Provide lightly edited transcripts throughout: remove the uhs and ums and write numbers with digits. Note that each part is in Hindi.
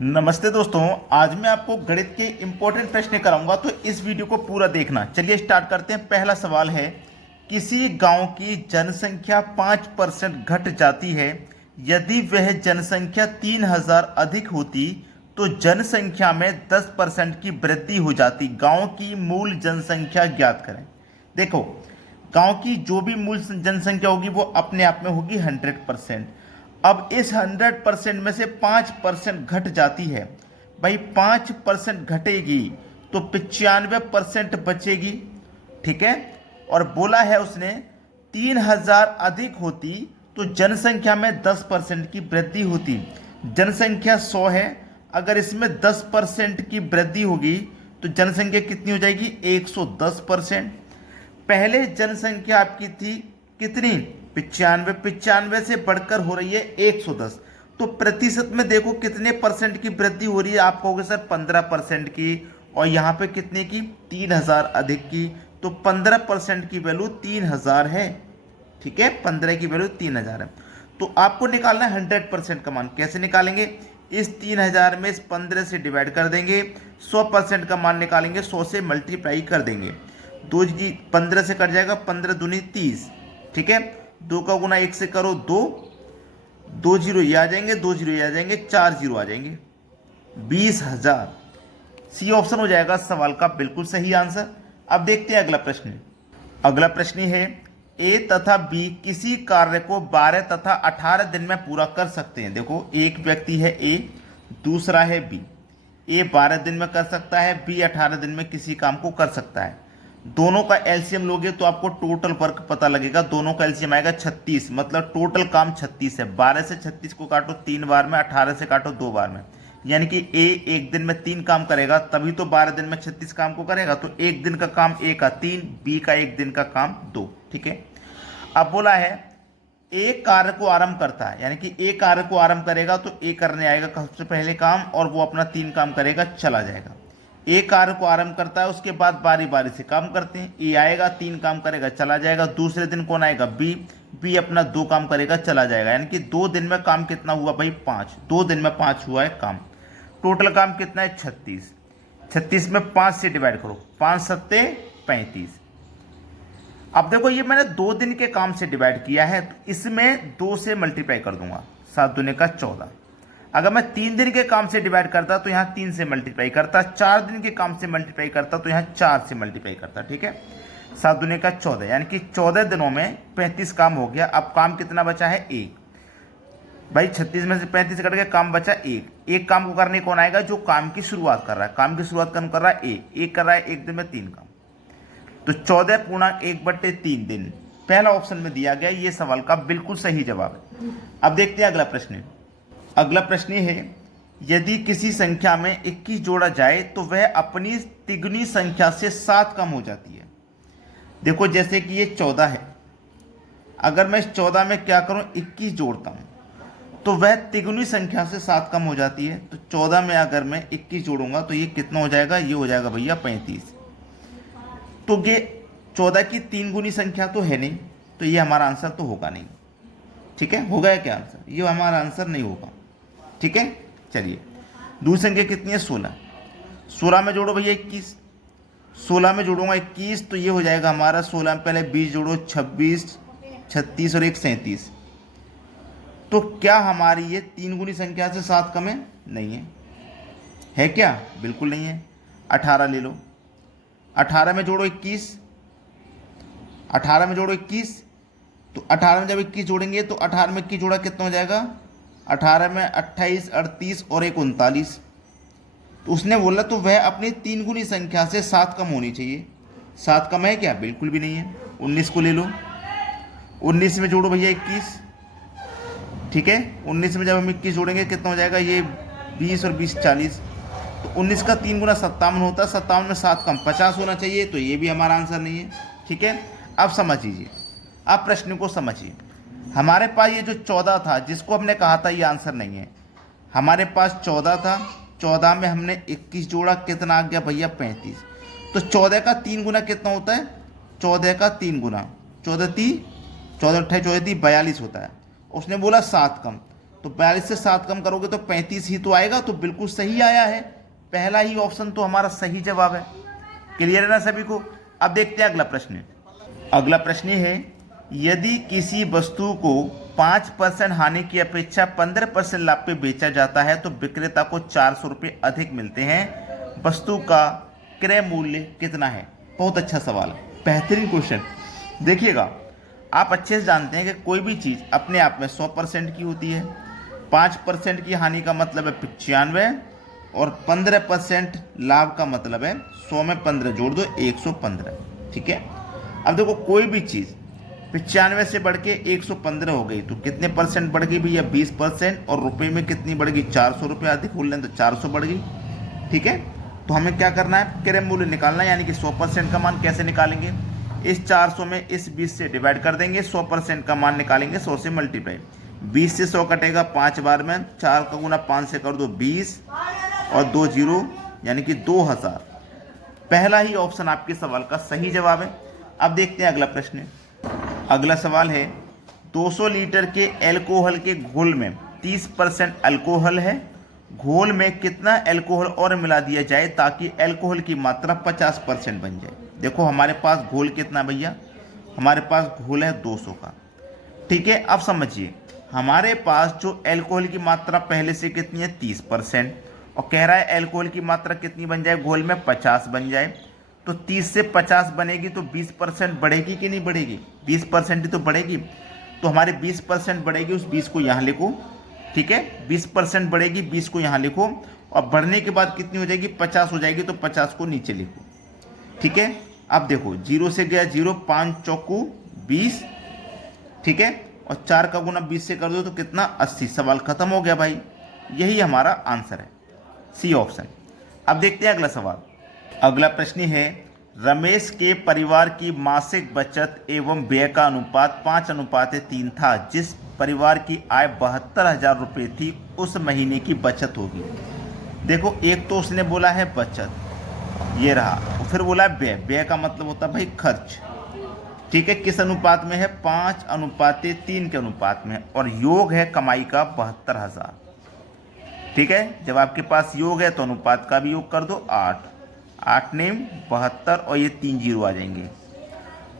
नमस्ते दोस्तों, आज मैं आपको गणित के इंपॉर्टेंट प्रश्न कराऊंगा, तो इस वीडियो को पूरा देखना। चलिए स्टार्ट करते हैं। पहला सवाल है, किसी गांव की जनसंख्या 5% घट जाती है। यदि वह जनसंख्या 3000 अधिक होती तो जनसंख्या में 10% की वृद्धि हो जाती। गांव की मूल जनसंख्या ज्ञात करें। देखो, गांव की जो भी मूल जनसंख्या होगी वो अपने आप में होगी 100%। अब इस 100% में से 5% घट जाती है। भाई 5% घटेगी तो 95% बचेगी। ठीक है। और बोला है उसने 3000 अधिक होती तो जनसंख्या में 10% की वृद्धि होती। जनसंख्या 100 है, अगर इसमें 10% की वृद्धि होगी तो जनसंख्या कितनी हो जाएगी? 110%। पहले जनसंख्या आपकी थी कितनी? 95। 95 से बढ़कर हो रही है 110। तो प्रतिशत में देखो कितने परसेंट की वृद्धि हो रही है। आप कहोगे सर 15% की, और यहाँ पे कितने की? 3000 अधिक की। तो 15% की वैल्यू 3000 है। ठीक है, 15 की वैल्यू 3000 है। तो आपको निकालना है 100% का मान। कैसे निकालेंगे? इस 3000 में इस 15 से डिवाइड कर देंगे। 100% का मान निकालेंगे, 100 से मल्टीप्लाई कर देंगे। 2 जी 15 से कट जाएगा, 15 दूनी 30। ठीक है, 2 का गुना 1 से करो 2, 2 जीरो ये आ जाएंगे, 2 जीरो ये आ जाएंगे, 4 जीरो आ जाएंगे, 20,000। सी ऑप्शन हो जाएगा सवाल का बिल्कुल सही आंसर। अब देखते हैं अगला प्रश्न। अगला प्रश्न है, ए तथा बी किसी कार्य को 12 तथा 18 दिन में पूरा कर सकते हैं। देखो, एक व्यक्ति है ए, दूसरा है बी। ए 12 दिन में कर सकता है, बी 18 दिन में किसी काम को कर सकता है। दोनों का एलसीएम लोगे तो आपको टोटल वर्क पता लगेगा। दोनों का एलसीएम आएगा 36, मतलब टोटल काम 36 है। 12 से 36 को काटो 3 बार में, 18 से काटो 2 बार में, यानी कि ए एक दिन में 3 काम करेगा, तभी तो 12 दिन में 36 काम को करेगा। तो एक दिन का काम ए का 3, बी का एक दिन का काम 2। ठीक है। अब बोला है ए कार्य को आरंभ करता है, यानी कि ए कार्य को आरंभ करेगा तो ए करने आएगा सबसे पहले काम, और वो अपना 3 काम करेगा, चला जाएगा। ए कार्य को आरंभ करता है, उसके बाद बारी बारी से काम करते हैं। ए आएगा, 3 काम करेगा, चला जाएगा। दूसरे दिन कौन आएगा? बी। बी अपना 2 काम करेगा, चला जाएगा। यानी कि 2 दिन में काम कितना हुआ भाई? 5। 2 दिन में 5 हुआ है काम। टोटल काम कितना है? 36। 36 में 5 से डिवाइड करो, 5 सत्ते 35। अब देखो, ये मैंने 2 दिन के काम से डिवाइड किया है, तो इसमें 2 से मल्टीप्लाई कर दूंगा, 7 दूने का 14। अगर मैं 3 दिन के काम से डिवाइड करता तो यहाँ 3 से मल्टीप्लाई करता, 4 दिन के काम से मल्टीप्लाई करता तो यहाँ 4 से मल्टीप्लाई करता। ठीक है, 7 दूने का 14, यानी कि 14 दिनों में 35 काम हो गया। अब काम कितना बचा है? 1। भाई 36 में से 35 कट गया, काम बचा 1। एक काम को करने कौन आएगा? जो काम की शुरुआत कर रहा है। काम की शुरुआत कौन कर रहा है? ए। एक कर रहा है एक दिन में 3 काम, तो 14 पूर्णांक 1/3 दिन पहला ऑप्शन में दिया गया। ये सवाल का बिल्कुल सही जवाब है। अब देखते हैं अगला प्रश्न। अगला प्रश्न है, यदि किसी संख्या में 21 जोड़ा जाए तो वह अपनी तिगुनी संख्या से 7 कम हो जाती है। देखो, जैसे कि ये 14 है, अगर मैं इस 14 में क्या करूं? 21 जोड़ता हूं तो वह तिगुनी संख्या से 7 कम हो जाती है। तो 14 में अगर मैं 21 जोड़ूंगा तो ये कितना हो जाएगा? ये हो जाएगा भैया 35। तो ये 14 की 3 गुनी संख्या तो है नहीं, तो ये हमारा आंसर तो होगा नहीं। ठीक है, होगा क्या आंसर? ये हमारा आंसर नहीं होगा। ठीक है, चलिए दूसरी संख्या कितनी है? 16। 16 में जोड़ो भैया 21। 16 में जोड़ूंगा 21 तो ये हो जाएगा हमारा 16 में पहले 20 जोड़ो, 26, 36 और 1 37। तो क्या हमारी ये 3 गुनी संख्या से 7 कम है? नहीं है। है क्या? बिल्कुल नहीं है। 18 ले लो, 18 में जोड़ो 21, 18 में जोड़ो 21, तो 18 में जब 21 जोड़ेंगे तो 18 में 21 जोड़ा कितना हो जाएगा? 18 में 28, 38 और 1 39। तो उसने बोला तो वह अपनी 3 गुनी संख्या से 7 कम होनी चाहिए। 7 कम है क्या? बिल्कुल भी नहीं है। 19 को ले लो, 19 में जोड़ो भैया 21। ठीक है, 19 में जब हम 21 जोड़ेंगे कितना हो जाएगा? ये 20 और 20 40। तो 19 का 3 गुना 57 होता है। 57 में 7 कम 50 होना चाहिए, तो ये भी हमारा आंसर नहीं है। ठीक है, अब समझ लीजिए, आप प्रश्न को समझिए। हमारे पास ये जो 14 था, जिसको हमने कहा था ये आंसर नहीं है, हमारे पास 14 था। 14 में हमने 21 जोड़ा, कितना आ गया भैया? 35। तो 14 का 3 गुना कितना होता है? 14 का 3 गुना 14 × 3 14 × 28 42 होता है। उसने बोला 7 कम, तो 42 से 7 कम करोगे तो 35 ही तो आएगा, तो बिल्कुल सही आया है। पहला ही ऑप्शन तो हमारा सही जवाब है। क्लियर है ना सभी को। अब देखते हैं अगला प्रश्न। अगला प्रश्न है, यदि किसी वस्तु को 5% हानि की अपेक्षा 15% लाभ पे बेचा जाता है तो विक्रेता को 400 रुपये अधिक मिलते हैं, वस्तु का क्रय मूल्य कितना है? बहुत अच्छा सवाल, बेहतरीन क्वेश्चन। देखिएगा, आप अच्छे से जानते हैं कि कोई भी चीज़ अपने आप में 100% की होती है। 5% की हानि का मतलब है 95, और 15% लाभ का मतलब है 100 में 15 जोड़ दो 115। ठीक है। अब देखो, कोई भी चीज़ 95 से बढ़ के 115 हो गई तो कितने परसेंट बढ़ गई भैया? 20%। और रुपए में कितनी बढ़ गई? 400 रुपये अधिक बोल रहे हैं तो 400 बढ़ गई। ठीक है। तो हमें क्या करना है? क्रय मूल्य निकालना है, यानी कि 100% का मान कैसे निकालेंगे? इस 400 में इस 20 से डिवाइड कर देंगे, 100% का मान निकालेंगे 100 से मल्टीप्लाई। 20 से 100 कटेगा 5 बार में, 4 का गुना 5 से कर दो 20 और 2 जीरो यानी कि 2000। पहला ही ऑप्शन आपके सवाल का सही जवाब है। अब देखते हैं अगला प्रश्न। अगला सवाल है, 200 लीटर के एल्कोहल के घोल में 30% अल्कोहल है, घोल में कितना एल्कोहल और मिला दिया जाए ताकि एल्कोहल की मात्रा 50% बन जाए? देखो, हमारे पास घोल कितना भैया? हमारे पास घोल है 200 का। ठीक है। अब समझिए, हमारे पास जो एल्कोहल की मात्रा पहले से कितनी है? 30%, और कह रहा है एल्कोहल की मात्रा कितनी बन जाए घोल में? 50 बन जाए। तो 30 से 50 बनेगी तो 20% बढ़ेगी कि नहीं बढ़ेगी? 20% ही तो बढ़ेगी। तो हमारे 20% बढ़ेगी, उस 20 को यहाँ लिखो। ठीक है। 20% बढ़ेगी, 20 को यहाँ लिखो, और बढ़ने के बाद कितनी हो जाएगी? 50 हो जाएगी, तो 50 को नीचे लिखो। ठीक है। अब देखो, 0 से गया 0, 5 चौकू 20। ठीक है। और 4 का गुना 20 से कर दो तो कितना? 80। सवाल खत्म हो गया भाई। यही हमारा आंसर है, सी ऑप्शन। अब देखते हैं अगला सवाल। अगला प्रश्न है, रमेश के परिवार की मासिक बचत एवं व्यय का अनुपात 5:3 था। जिस परिवार की आय 72,000 रुपये थी, उस महीने की बचत होगी। देखो, एक तो उसने बोला है बचत, ये रहा, और फिर बोला व्यय। व्यय का मतलब होता है भाई खर्च। ठीक है। किस अनुपात में है? 5:3 के अनुपात में, और योग है कमाई का 72,000। ठीक है। जब आपके पास योग है तो अनुपात का भी योग कर दो 8, 8 नेम 72, और ये 3 जीरो आ जाएंगे।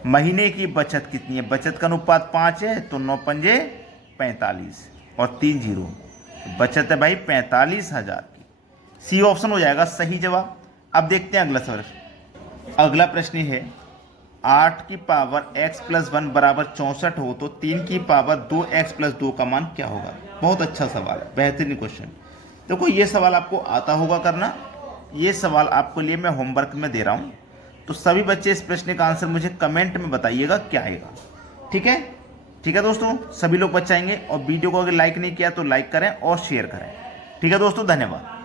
महीने की बचत कितनी है? बचत का अनुपात 5 है, तो 9 पंजे 45 और 3 जीरो, बचत है भाई 45,000 की। सी ऑप्शन हो जाएगा सही जवाब। अब देखते हैं अगला सवाल। अगला प्रश्न है, 8 की पावर x + 1 बराबर 64 हो तो 3 की पावर 2x + 2 का मान क्या होगा? बहुत अच्छा सवाल है, बेहतरीन क्वेश्चन। देखो, ये सवाल आपको आता होगा करना। ये सवाल आपको लिए मैं होमवर्क में दे रहा हूँ, तो सभी बच्चे इस प्रश्न का आंसर मुझे कमेंट में बताइएगा क्या आएगा। ठीक है। ठीक है दोस्तों, सभी लोग बचाएंगे, और वीडियो को अगर लाइक नहीं किया तो लाइक करें और शेयर करें। ठीक है दोस्तों, धन्यवाद।